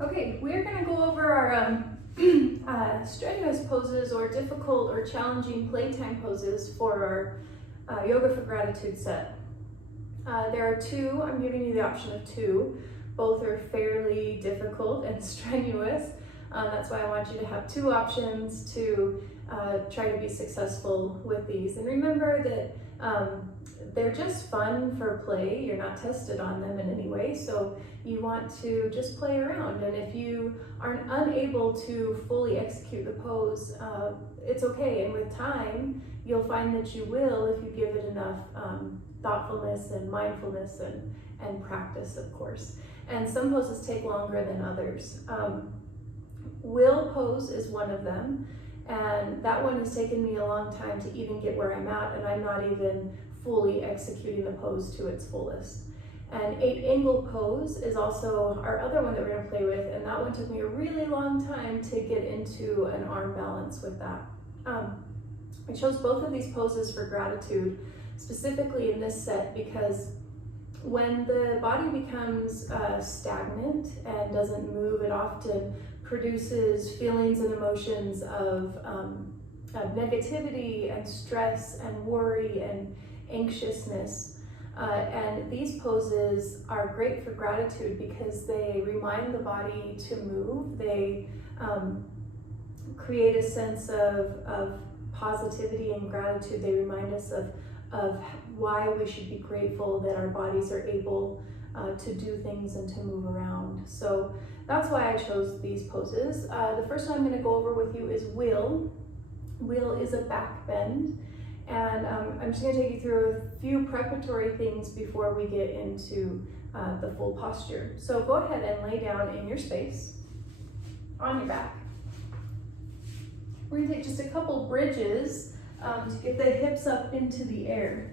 Okay, we're going to go over our strenuous poses or difficult or challenging playtime poses for our Yoga for Gratitude set. There are two. I'm giving you the option of two. Both are fairly difficult and strenuous. That's why I want you to have two options to try to be successful with these. And remember that they're just fun for play. You're not tested on them in any way, so you want to just play around. And if you are unable to fully execute the pose, it's okay. And with time, you'll find that you will if you give it enough thoughtfulness and mindfulness and practice, of course. And some poses take longer than others. Will pose is one of them, and that one has taken me a long time to even get where I'm at, and I'm not even fully executing the pose to its fullest. And 8 angle pose is also our other one that we're going to play with, and that one took me a really long time to get into an arm balance with that. I chose both of these poses for gratitude, specifically in this set, because when the body becomes stagnant and doesn't move, it often produces feelings and emotions of negativity and stress and worry and anxiousness. And these poses are great for gratitude because they remind the body to move. They create a sense of positivity and gratitude. They remind us of why we should be grateful that our bodies are able to do things and to move around. So that's why I chose these poses. The first one I'm going to go over with you is Will. Will is a back bend. And I'm just going to take you through a few preparatory things before we get into the full posture. So go ahead and lay down in your space on your back. We're going to take just a couple bridges to get the hips up into the air.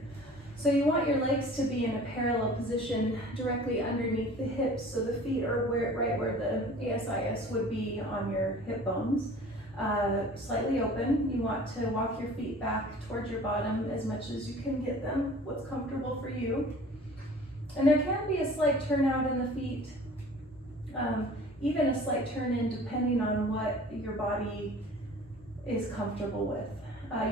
So you want your legs to be in a parallel position directly underneath the hips, so the feet are right where the ASIS would be on your hip bones. Slightly open. You want to walk your feet back towards your bottom as much as you can get them, what's comfortable for you. And there can be a slight turnout in the feet, even a slight turn in depending on what your body is comfortable with.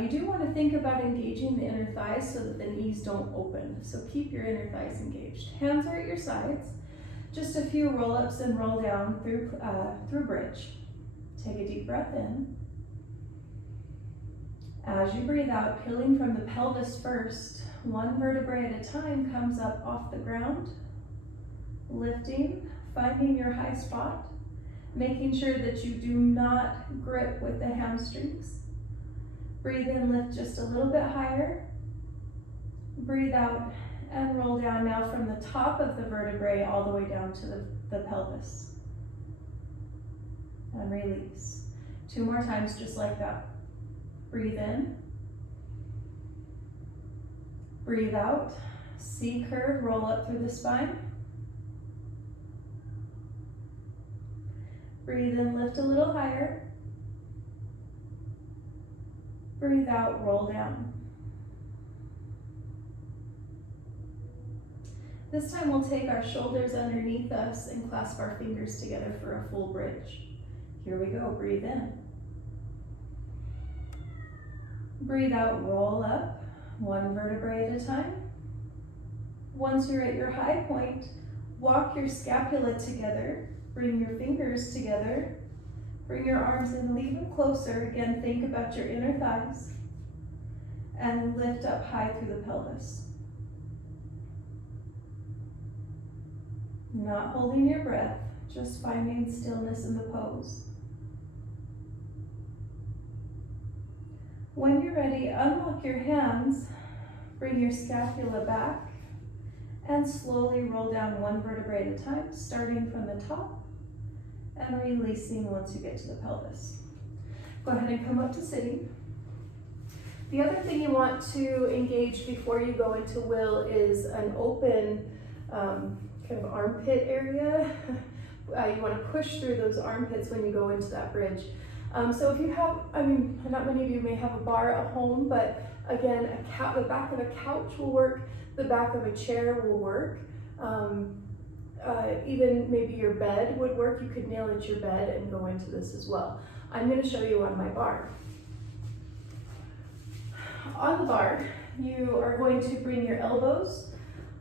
You do want to think about engaging the inner thighs so that the knees don't open. So keep your inner thighs engaged. Hands are at your sides. Just a few roll-ups and roll down through bridge. Take a deep breath in. As you breathe out, peeling from the pelvis first, one vertebrae at a time comes up off the ground, lifting, finding your high spot, making sure that you do not grip with the hamstrings. Breathe in, lift just a little bit higher. Breathe out and roll down now from the top of the vertebrae all the way down to the pelvis. And release. 2 more times just like that. Breathe in. Breathe out. C curve, roll up through the spine. Breathe in, lift a little higher. Breathe out, roll down. This time we'll take our shoulders underneath us and clasp our fingers together for a full bridge. Here we go, breathe in. Breathe out, roll up, one vertebrae at a time. Once you're at your high point, walk your scapula together, bring your fingers together, bring your arms in, leave them closer. Again, think about your inner thighs, and lift up high through the pelvis. Not holding your breath, just finding stillness in the pose. When you're ready, unlock your hands, bring your scapula back, and slowly roll down one vertebrae at a time, starting from the top and releasing once you get to the pelvis. Go ahead and come up to sitting. The other thing you want to engage before you go into Will is an open kind of armpit area. You want to push through those armpits when you go into that bridge. So if you have, not many of you may have a bar at home, but again, the back of a couch will work, the back of a chair will work. even maybe your bed would work. You could kneel at your bed and go into this as well. I'm going to show you on my bar. On the bar, you are going to bring your elbows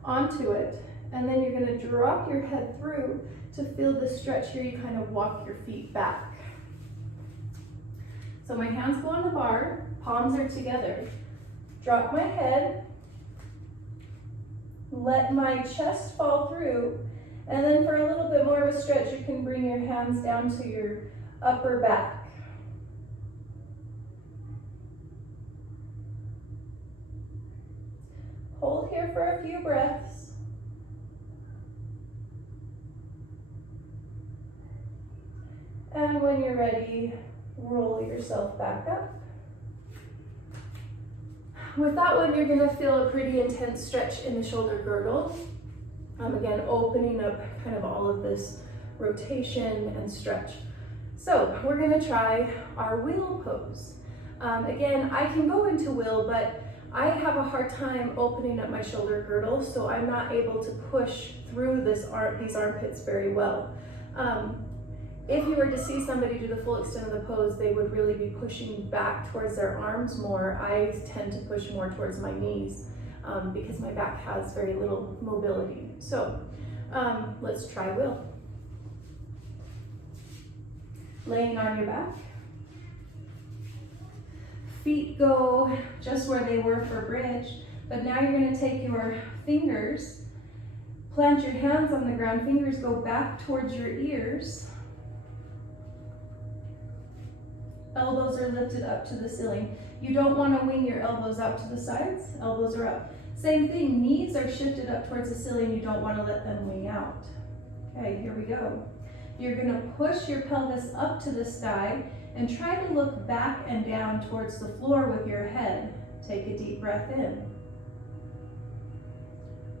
onto it, and then you're going to drop your head through to feel the stretch here. You kind of walk your feet back. So my hands go on the bar, palms are together. Drop my head, let my chest fall through, and then for a little bit more of a stretch, you can bring your hands down to your upper back. Hold here for a few breaths. And when you're ready, roll yourself back up. With that one, you're gonna feel a pretty intense stretch in the shoulder girdle. Again, opening up kind of all of this rotation and stretch. So we're gonna try our wheel pose. Again, I can go into wheel, but I have a hard time opening up my shoulder girdle, so I'm not able to push through these armpits very well. If you were to see somebody do the full extent of the pose, they would really be pushing back towards their arms more. I tend to push more towards my knees because my back has very little mobility. So let's try wheel. Laying on your back. Feet go just where they were for bridge, but now you're going to take your fingers, plant your hands on the ground, fingers go back towards your ears. Elbows are lifted up to the ceiling. You don't want to wing your elbows out to the sides, elbows are up. Same thing, knees are shifted up towards the ceiling, you don't want to let them wing out. Okay, here we go. You're going to push your pelvis up to the sky and try to look back and down towards the floor with your head. Take a deep breath in.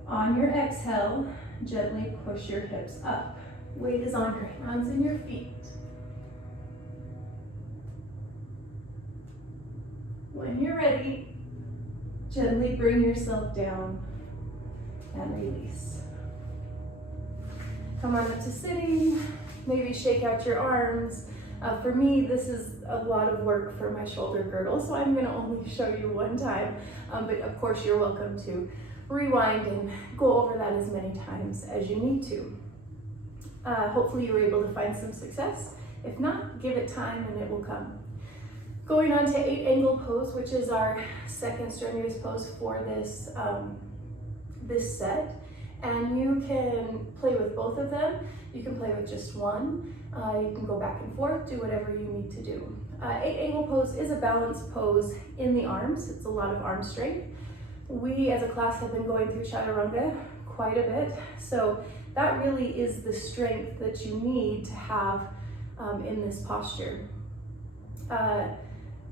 On your exhale, gently push your hips up. Weight is on your hands and your feet. When you're ready, gently bring yourself down and release. Come on up to sitting, maybe shake out your arms. For me, this is a lot of work for my shoulder girdle, so I'm going to only show you one time, but of course you're welcome to rewind and go over that as many times as you need to. Hopefully you were able to find some success. If not, give it time and it will come. Going on to 8-angle pose, which is our second strenuous pose for this, this set. And you can play with both of them. You can play with just one. You can go back and forth, do whatever you need to do. 8-angle pose is a balanced pose in the arms. It's a lot of arm strength. We as a class have been going through chaturanga quite a bit. So that really is the strength that you need to have in this posture.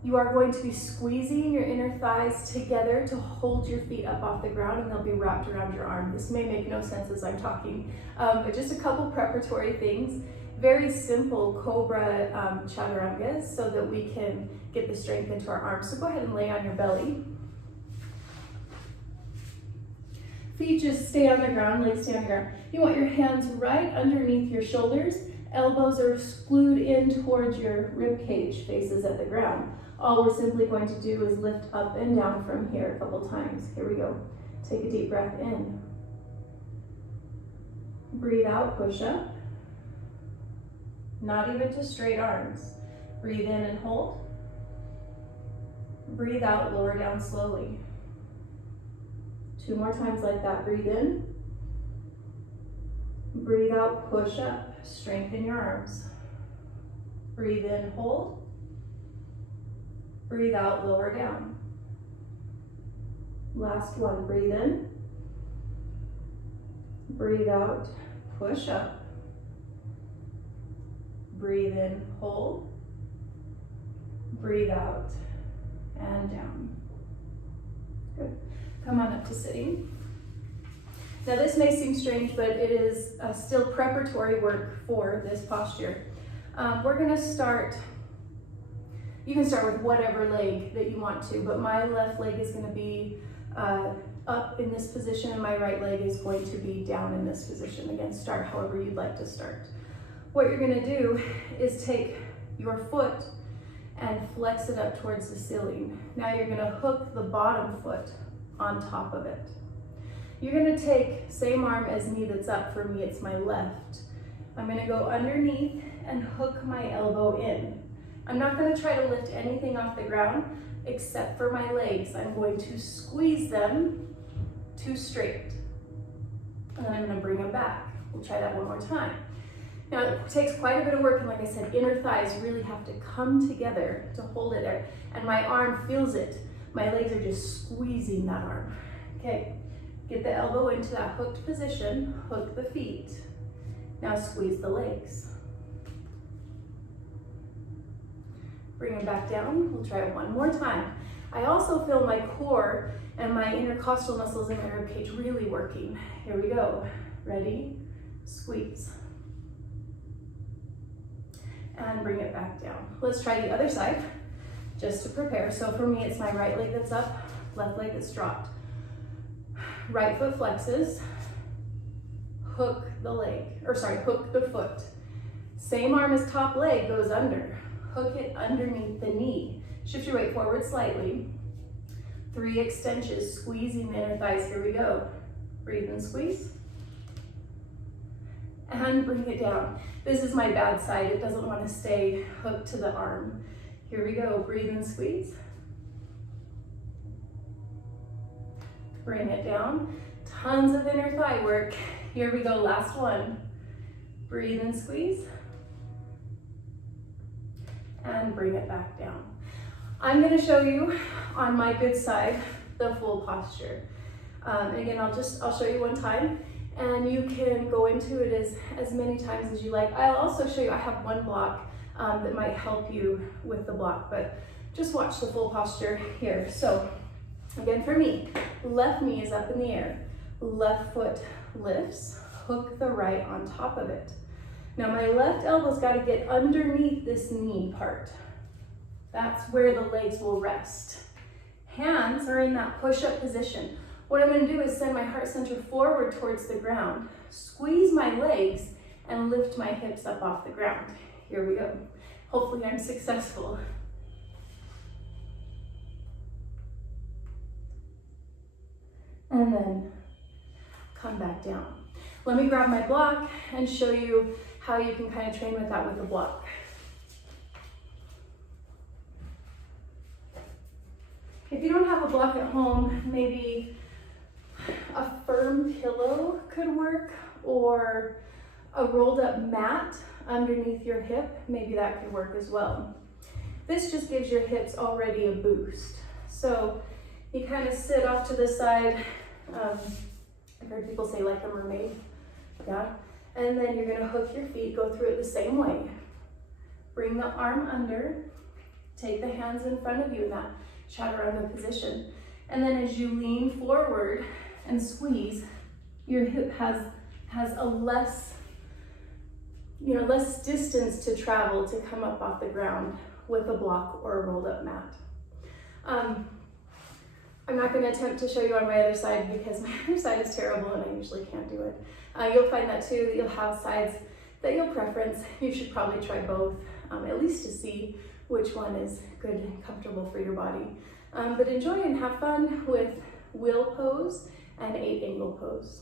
You are going to be squeezing your inner thighs together to hold your feet up off the ground, and they'll be wrapped around your arm. This may make no sense as I'm talking, but just a couple preparatory things. Very simple cobra chaturangas so that we can get the strength into our arms. So go ahead and lay on your belly. Feet just stay on the ground, legs stay on the ground. You want your hands right underneath your shoulders. Elbows are glued in towards your rib cage, faces at the ground. All we're simply going to do is lift up and down from here a couple times. Here we go. Take a deep breath in. Breathe out, push up. Not even to straight arms. Breathe in and hold. Breathe out, lower down slowly. 2 more times like that. Breathe in. Breathe out, push up. Strengthen your arms. Breathe in, hold. Breathe out, lower down. Last one, breathe in. Breathe out, push up. Breathe in, hold. Breathe out, and down. Good. Come on up to sitting. Now this may seem strange, but it is still preparatory work for this posture. We're gonna start, you can start with whatever leg that you want to, but my left leg is gonna be up in this position and my right leg is going to be down in this position. Again, start however you'd like to start. What you're gonna do is take your foot and flex it up towards the ceiling. Now you're gonna hook the bottom foot on top of it. You're gonna take same arm as knee that's up. For me, it's my left. I'm gonna go underneath and hook my elbow in. I'm not gonna try to lift anything off the ground except for my legs. I'm going to squeeze them to straight. And then I'm gonna bring them back. We'll try that one more time. Now it takes quite a bit of work, and like I said, inner thighs really have to come together to hold it there. And my arm feels it. My legs are just squeezing that arm. Okay, get the elbow into that hooked position, hook the feet. Now squeeze the legs. Bring them back down. We'll try it one more time. I also feel my core and my intercostal muscles in my ribcage really working. Here we go. Ready? Squeeze. And bring it back down. Let's try the other side, just to prepare. So for me, it's my right leg that's up, left leg that's dropped. Right foot flexes, hook the leg, hook the foot. Same arm as top leg goes under. Hook it underneath the knee. Shift your weight forward slightly. 3 extensions, squeezing the inner thighs. Here we go. Breathe and squeeze. And bring it down. This is my bad side. It doesn't want to stay hooked to the arm. Here we go. Breathe and squeeze. Bring it down. Tons of inner thigh work. Here we go. Last one. Breathe and squeeze. And bring it back down. I'm going to show you on my good side the full posture. Again, I'll show you one time, and you can go into it as many times as you like. I'll also show you, I have one block that might help you with the block, but just watch the full posture here. So again, for me, left knee is up in the air, left foot lifts, hook the right on top of it. Now my left elbow's got to get underneath this knee part. That's where the legs will rest. Hands are in that push-up position. What I'm going to do is send my heart center forward towards the ground, squeeze my legs, and lift my hips up off the ground. Here we go. Hopefully I'm successful. And then come back down. Let me grab my block and show you how you can kind of train with that with the block. If you don't have a block at home, maybe a firm pillow could work, or a rolled up mat underneath your hip, maybe that could work as well. This just gives your hips already a boost. So you kind of sit off to the side. I've heard people say like a mermaid, yeah? And then you're gonna hook your feet, go through it the same way. Bring the arm under, take the hands in front of you in that chaturanga position. And then as you lean forward and squeeze, your hip has a less distance to travel to come up off the ground with a block or a rolled up mat. I'm not going to attempt to show you on my other side because my other side is terrible and I usually can't do it. You'll find that too, that you'll have sides that you'll preference. You should probably try both, at least to see which one is good and comfortable for your body. But enjoy and have fun with wheel pose and 8 angle pose.